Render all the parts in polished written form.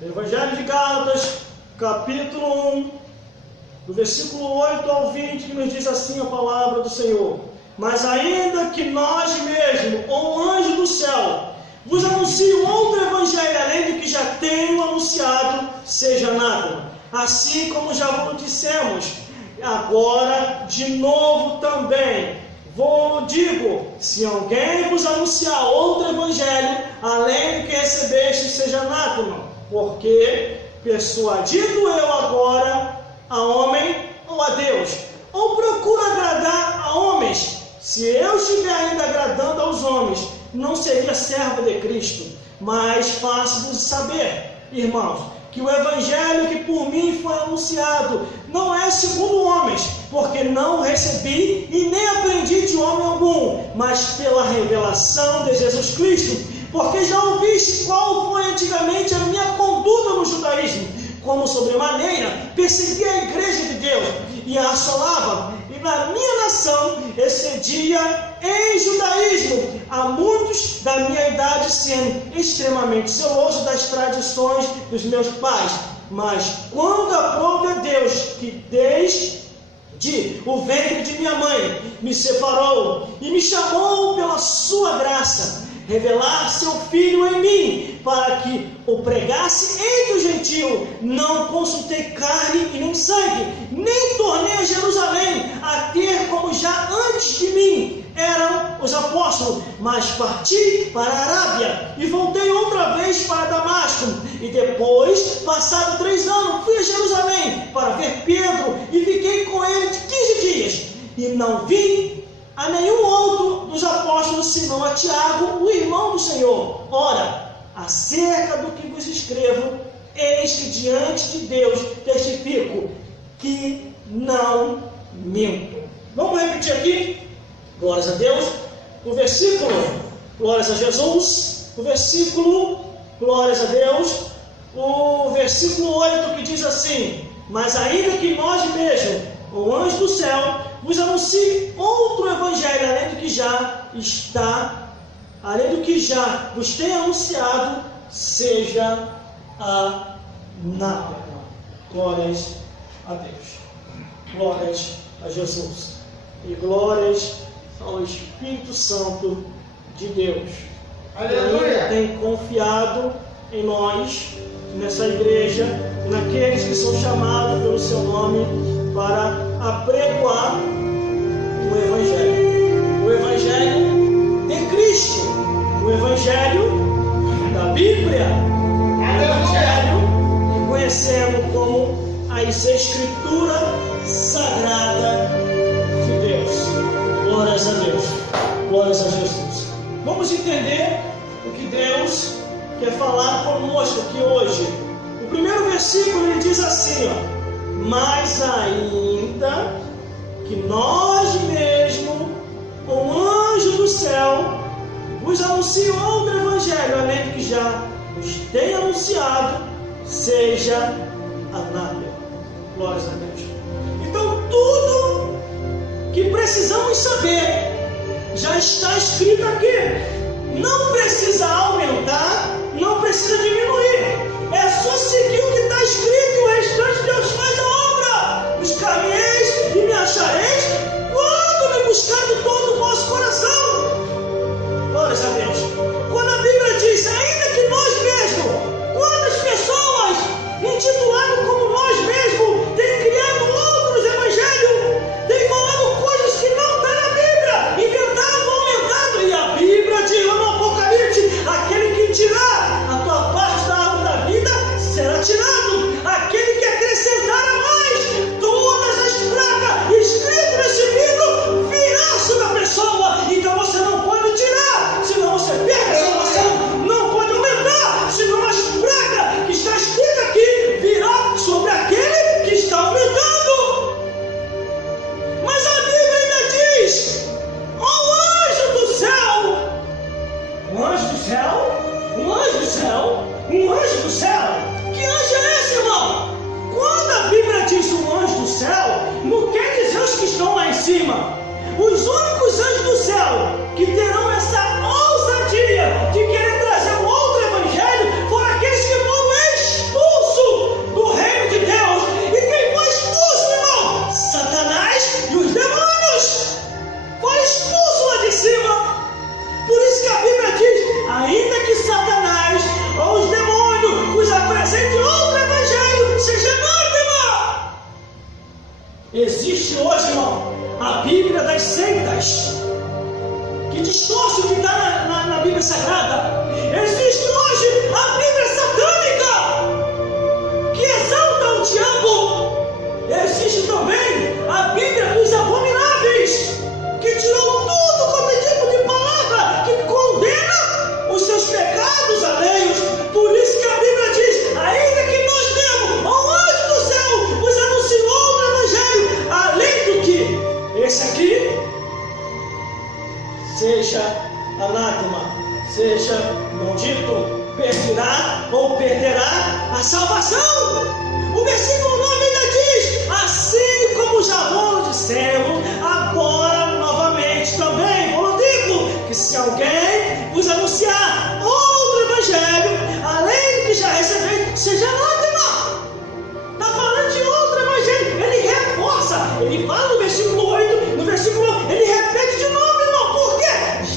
Evangelho de Gálatas, capítulo 1, do versículo 8 ao 20, que nos diz assim a palavra do Senhor: Mas ainda que nós mesmos, ou um anjo do céu, vos anuncie outro evangelho além do que já tenho anunciado, seja anátema. Assim como já vos dissemos, agora de novo também vos digo: se alguém vos anunciar outro evangelho além do que recebeste, seja anátema. Porque persuadido eu agora a homem ou a Deus? Ou procuro agradar a homens? Se eu estiver ainda agradando aos homens, não seria servo de Cristo. Mas faço-vos saber, irmãos, que o evangelho que por mim foi anunciado não é segundo homens, porque não recebi e nem aprendi de homem algum, mas pela revelação de Jesus Cristo. Porque já ouviste qual foi antigamente a minha conduta no judaísmo, como sobremaneira persegui a igreja de Deus e a assolava, e na minha nação excedia em judaísmo a muitos da minha idade, sendo extremamente zeloso das tradições dos meus pais. Mas quando aprove a Deus que desde o ventre de minha mãe me separou e me chamou pela sua graça, revelar seu Filho em mim, para que o pregasse entre os gentios, não consultei carne e nem sangue, nem tornei a Jerusalém a ter como já antes de mim eram os apóstolos, mas parti para a Arábia e voltei outra vez para Damasco, e depois, passado 3 anos, fui a Jerusalém para ver Pedro e fiquei com ele de 15 dias, e não vi a nenhum outro dos apóstolos, senão a Tiago, o irmão do Senhor. Ora, acerca do que vos escrevo, eis que diante de Deus testifico que não minto. Vamos repetir aqui? Glórias a Deus. O versículo, glórias a Jesus. O versículo, glórias a Deus. O versículo 8 que diz assim: Mas ainda que nós mesmos, o anjo do céu, vos anuncie outro evangelho além do que já está, além do que já vos tem anunciado, seja anátema. Glórias a Deus, glórias a Jesus e glórias ao Espírito Santo de Deus. Aleluia! Tem confiado em nós, nessa igreja, naqueles que são chamados pelo seu nome para apregoar o Evangelho de Cristo, o Evangelho da Bíblia, o Evangelho que conhecemos como as Escrituras Sagradas de Deus. Glórias a Deus, glórias a Jesus. Vamos entender o que Deus quer falar conosco aqui hoje. O primeiro versículo ele diz assim, ó: Mas ainda que nós mesmos, um anjo do céu, vos anuncie outro evangelho, além do que já vos tem anunciado, seja anátema. Glórias a Deus. Então tudo que precisamos saber já está escrito aqui. Não precisa aumentar, não precisa diminuir. É só seguir o que está escrito e o restante Deus faz a obra. Buscar-me-eis e me achareis quando me buscar de todo o vosso coração. Glórias a Deus. Quando a Bíblia diz, ainda que nós mesmos, quantas pessoas intitulado como nós mesmos têm criado outros evangelhos, têm falado coisas que não estão na Bíblia, inventado, aumentado, e a Bíblia diz lá no Apocalipse: aquele que tirar a tua parte da árvore da vida a salvação. O versículo 9 ainda diz: assim como já vos dissemos, agora novamente também vos digo, que se alguém vos anunciar outro evangelho, além do que já recebeis, seja anátema. Está falando de outro evangelho. Ele reforça, ele fala no versículo 8, no versículo 9, ele repete de novo, irmão. Por quê?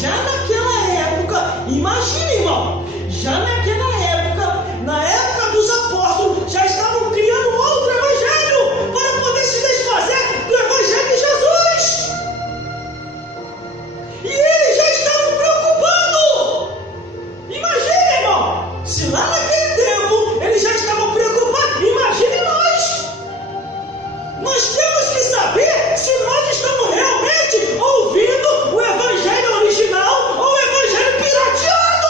Já naquela época, imagina, irmão, já naquela época, na época dos apóstolos, já estavam criando outro evangelho para poder se desfazer do evangelho de Jesus. E eles já estavam preocupados. Imagina, irmão, se lá naquele tempo eles já estavam preocupados, imagine nós. Nós temos que saber se nós estamos realmente ouvindo o evangelho original ou o evangelho pirateado.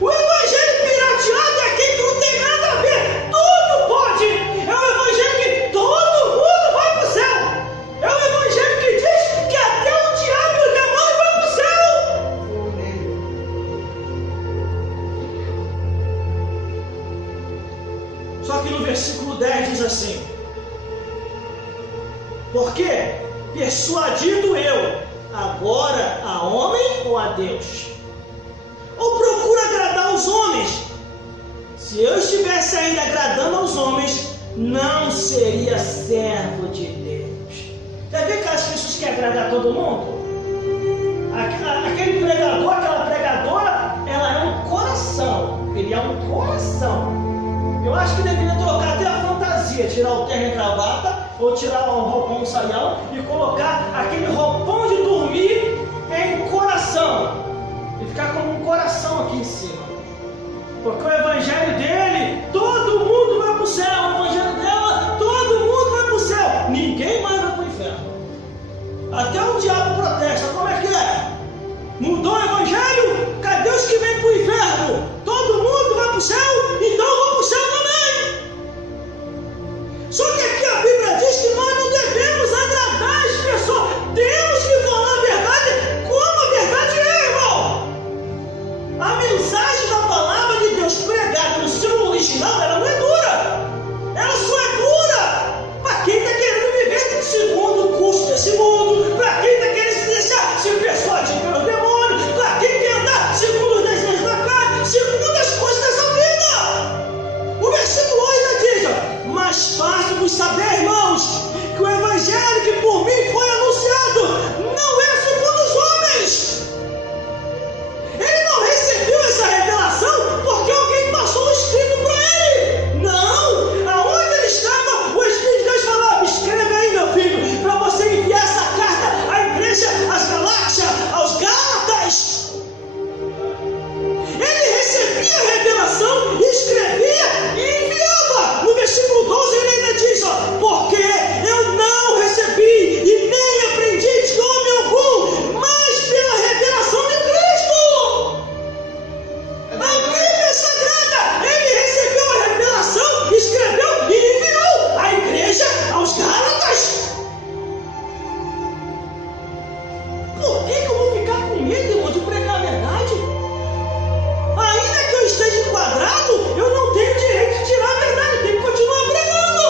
O evangelho pirateado é aquele que não tem nada a ver. Tudo pode. É o evangelho que todo mundo vai para o céu. É o evangelho que diz que até o diabo e o demônio vão para o céu. Só que no versículo 10 diz assim: porque persuadido eu agora a homem ou a Deus? Ou procuro agradar aos homens? Se eu estivesse ainda agradando aos homens, não seria servo de Deus. Já viu aquelas pessoas que agradam a todo mundo? Aquele pregador, aquela pregadora, ela é um coração. Ele é um coração. Eu acho que deveria trocar até a fantasia, tirar o terno e gravata, ou tirar o roupão do saião e colocar aquele roupão de dormir em coração. E ficar como um coração aqui em cima. Porque o evangelho dele, todo mundo vai para o céu. O evangelho dela, todo mundo vai para o céu. Ninguém mais vai para o inferno. Até o diabo protesta. Como é que é? Mudou o evangelho? Cadê os que vêm para o inferno? Todo mundo vai para o céu? Então eu vou para o céu também. Só que aqui a Bíblia diz que nós não devemos agradar as pessoas. Temos que falar a verdade como a verdade é, irmão. A mensagem da palavra de Deus pregada no seu original, ela não é dura. Ela só é dura para quem está querendo viver segundo o curso desse mundo, para quem está querendo se deixar se persuadir pelo demônio, para quem quer andar segundo os desejos da carne, segundo as coisas dessa vida. O versículo 8 diz: mas fácil-vos saber, irmãos, que o evangelho que por mim foi anunciado não é segundo os homens. Ele não recebeu essa revelação porque alguém passou o Espírito para ele. Não! Aonde ele estava, o Espírito de Deus falava: escreve aí, meu filho, para você enviar essa carta à igreja, às galáxias, aos Gálatas. Ele recebia a revelação, escrevia e enviava. No versículo 12 ele ainda diz: porque eu não recebi e nem aprendi de homem algum, mas pela revelação de Cristo. A Bíblia Sagrada, ele recebeu a revelação, escreveu e enviou à igreja, aos Gálatas. Por que eu vou ficar com medo, irmão, de pregar a verdade? Ainda que eu esteja enquadrado, eu não tenho direito de tirar a verdade, eu tenho que continuar pregando.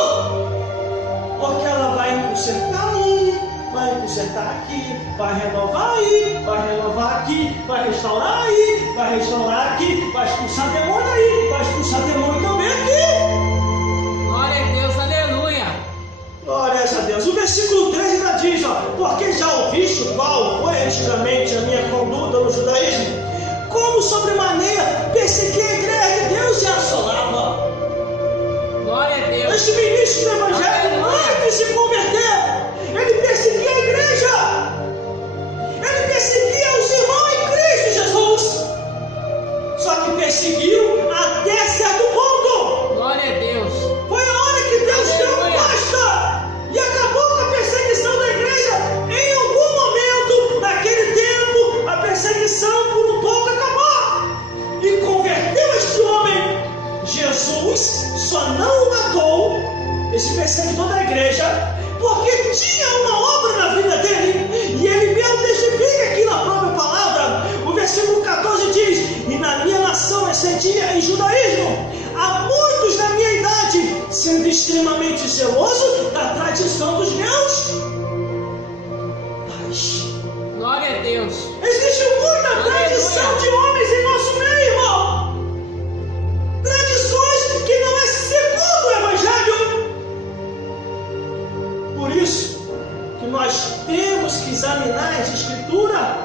Porque ela vai consertar aí, vai consertar aqui, vai renovar aí, vai renovar aqui, vai restaurar aí, vai restaurar aqui, vai expulsar demônio aí, vai expulsar demônio também aqui. Glória a Deus, aleluia. Glória a Deus. O versículo 13 ainda diz: porque já ouviste qual foi antigamente a minha conduta no judaísmo, como sobremaneira persegui a igreja de Deus e a assolava. Glória a Deus. Este ministro do evangelho, antes de se converter, ele perseguia a igreja. Ele perseguia os irmãos em Cristo Jesus. Só que perseguiu até certo ponto. Glória a Deus. Foi a hora que Deus deu basta e acabou com a perseguição da igreja. Em algum momento, naquele tempo, a perseguição por um pouco acabou e converteu este homem. Jesus só não o matou, esse perseguidor da igreja, porque tinha uma obra na vida dele, e ele mesmo testifica aqui na própria palavra. O versículo 14 diz: e na minha nação ascendia em judaísmo, extremamente zeloso da tradição dos meus pais. Glória a Deus. Existe muita tradição de homens em nosso meio, irmão. Tradições que não é segundo o Evangelho. Por isso que nós temos que examinar essa Escritura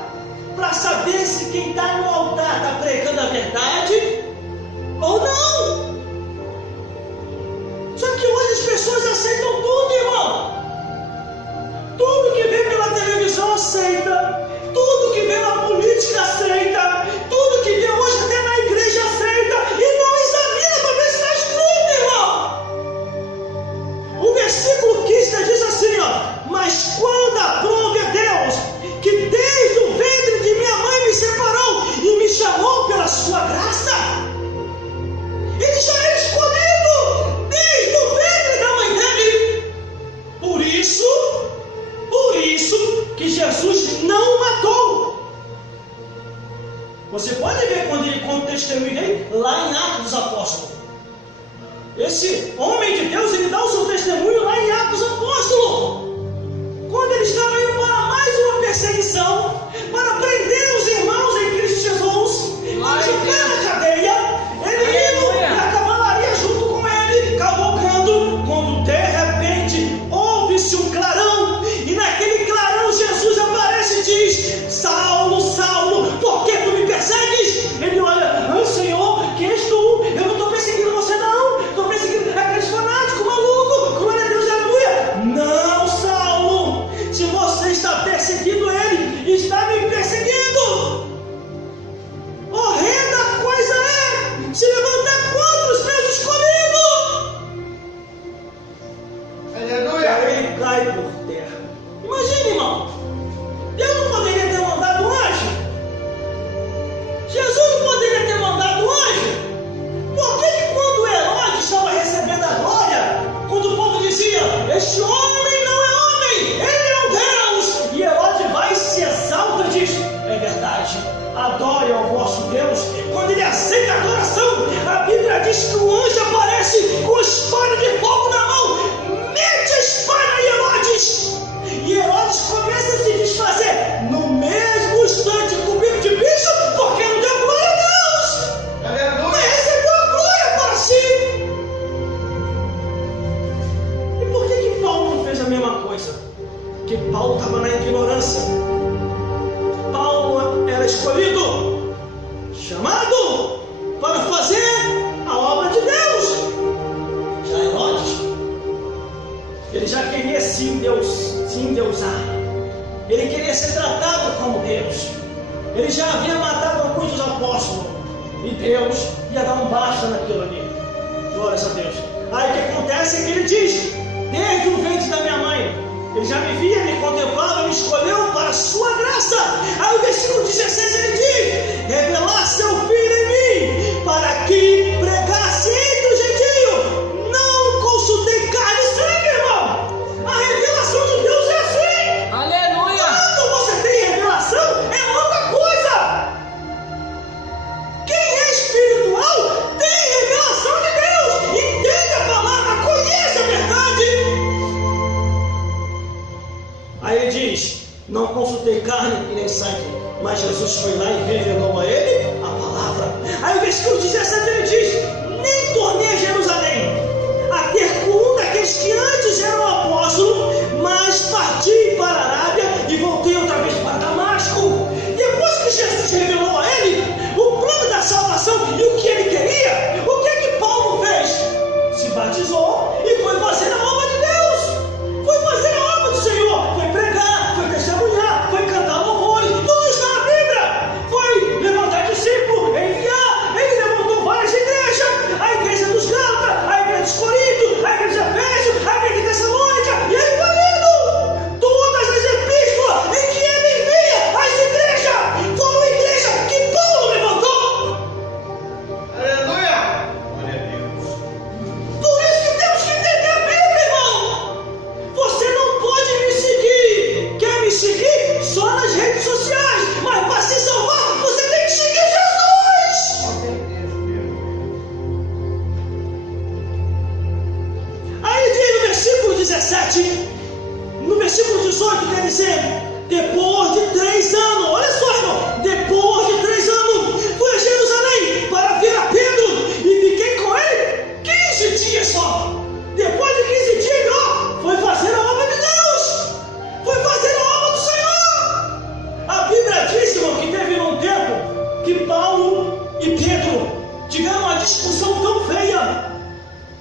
para saber se quem está no altar está pregando a verdade ou não. Só que hoje as pessoas aceitam tudo, irmão. Tudo que vem pela televisão aceita. Tudo que vem na política aceita. Tudo que vem hoje até na igreja aceita. E não examina para ver se está escrito, irmão. O versículo 15 diz assim, ó: mas quando aprove a Deus, que desde o ventre de minha mãe me separou e me chamou pela sua graça. Ele já é escolhido desde o ventre da mãe dele. Por isso que Jesus não o matou. Você pode ver quando ele conta o testemunho dele lá em Atos dos Apóstolos. Esse homem de Deus, ele dá o seu testemunho lá em Atos dos Apóstolos. Quando ele estava indo para mais uma perseguição, para prender os irmãos em Cristo Jesus, para jogar na cadeia, ele indo e a cavalaria junto com ele, cavalgando, quando de repente ouve-se um clarão, e naquele clarão Jesus aparece e diz: Saulo, Saulo, por que tu me persegues? Ele olha: ah, Senhor, quem és tu? Eu não estou perseguindo você não, estou perseguindo aqueles fanáticos, maluco, glória a Deus, aleluia. Não, Saulo, se você está perseguindo ele, está me perseguindo. Horrenda coisa é se levantar contra os meus escolhidos. Aleluia. Aí ele cai por terra. Imagina, irmão, Deus não poderia ter mandado um anjo? Jesus não poderia ter mandado um anjo? Por que quando Herodes estava recebendo a glória, quando o povo dizia: este homem não é homem, ele é um Deus, e Herodes vai e se exalta e diz: é verdade, adore ao vosso Deus. Quando ele aceita a adoração, a Bíblia diz que o anjo aparece com espada de fogo na mão, mete a espada em Herodes, e Herodes começa a se desfazer no mesmo instante, comido de bicho, porque não deu glória a Deus. Aleluia. Mas recebeu a glória para si. E por que Paulo não fez a mesma coisa? Porque Paulo estava na ignorância. Paulo era escolhido, chamado para fazer a obra de Deus. Já Herodes, ele já queria se endeusar. Ele queria ser tratado como Deus. Ele já havia matado alguns dos apóstolos. E Deus ia dar um basta naquilo ali. Glórias a Deus. Aí o que acontece é que ele diz: desde o ventre da minha mãe, ele já me via, me contemplava, me escolheu para a sua graça. Aí o versículo 16 ele diz: revelar seu filho em mim, para que pregasse entre os gentios. Não consultei carne e sangue, irmão. A revelação de Deus é assim. Aleluia. Quando você tem revelação, é outra coisa. Quem é espiritual tem revelação de Deus, entende a palavra, conhece a verdade. Aí ele diz: não consultei carne e nem sangue, mas Jesus foi lá e revelou a ele a palavra. Aí o versículo 17 ele diz: nem tornei a Jerusalém a ter com um daqueles que antes eram apóstolos, mas parti para a Arábia e voltei outra vez para Damasco. Depois que Jesus revelou a ele o plano da salvação e o que ele queria, o que é que Paulo fez? Se batizou e foi fazer a obra de Deus. Foi fazer a obra do Senhor. Foi pregar, foi testemunhar, foi cantar louvores. Tudo está na Bíblia. Foi levantar discípulos, enviar. Ele levantou várias 17, no versículo 18, quer dizer, depois de 3 anos, olha só, irmão, depois de 3 anos, fui a Jerusalém para ver a Pedro e fiquei com ele 15 dias só. Depois de 15 dias, ele foi fazer a obra de Deus, foi fazer a obra do Senhor. A Bíblia diz, irmão, que teve um tempo que Paulo e Pedro tiveram uma discussão tão feia,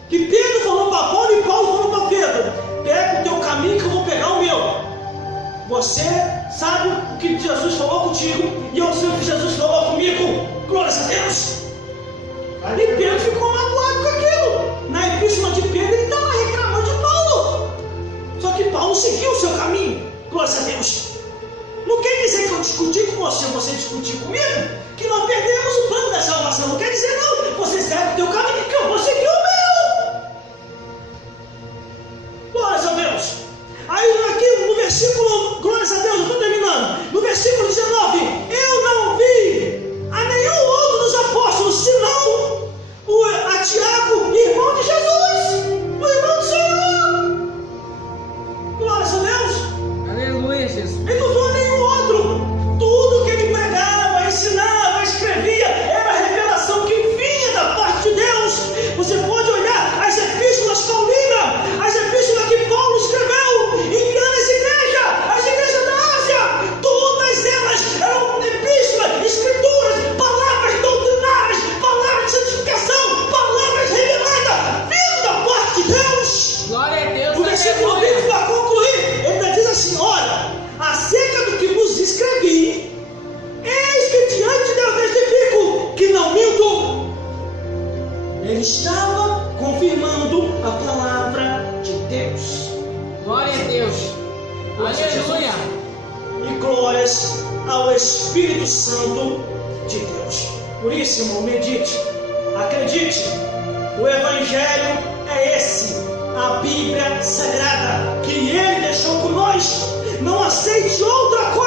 que Pedro falou para Paulo e Paulo falou para Pedro: pega o teu caminho que eu vou pegar o meu. Você sabe o que Jesus falou contigo e eu sei o que Jesus falou comigo. Glória a Deus. Ali Pedro ficou magoado com aquilo. Na epístola de Pedro ele estava reclamando de Paulo. Só que Paulo seguiu o seu caminho. Glória a Deus. Não quer dizer que eu discuti com você discutiu comigo, que nós perdemos o plano da salvação. Não quer dizer não. Você segue o teu caminho que eu vou seguir o meu. Glória a Deus. Aí aqui no versículo, glórias a Deus, eu estou terminando. No versículo 19, eu não vi a nenhum outro dos apóstolos, senão a Tiago, irmão de Jesus, o irmão do Senhor. Glórias a Deus. Aleluia, Jesus. Ele não viu nenhum outro. Tudo que ele pregava, ensinava, escrevia, era a revelação que vinha da parte de Deus. Você pode olhar as epístolas paulinas, as epístolas que Paulo escreveu, enviando as igrejas da Ásia, todas elas eram epístolas, escrituras, palavras doutrinárias, palavras de santificação, palavras reveladas, vindo da parte de Deus. Glória a Deus. O versículo 20, Aleluia. para concluir, ele diz assim: olha, acerca do que vos escrevi, eis que diante de Deus testifico que não minto. Ele estava confirmando a palavra de Deus. Glória a Deus. Aleluia. E glórias ao Espírito Santo de Deus. Por isso, irmão, medite, acredite, o Evangelho é esse, a Bíblia Sagrada que Ele deixou com nós. Não aceite outra coisa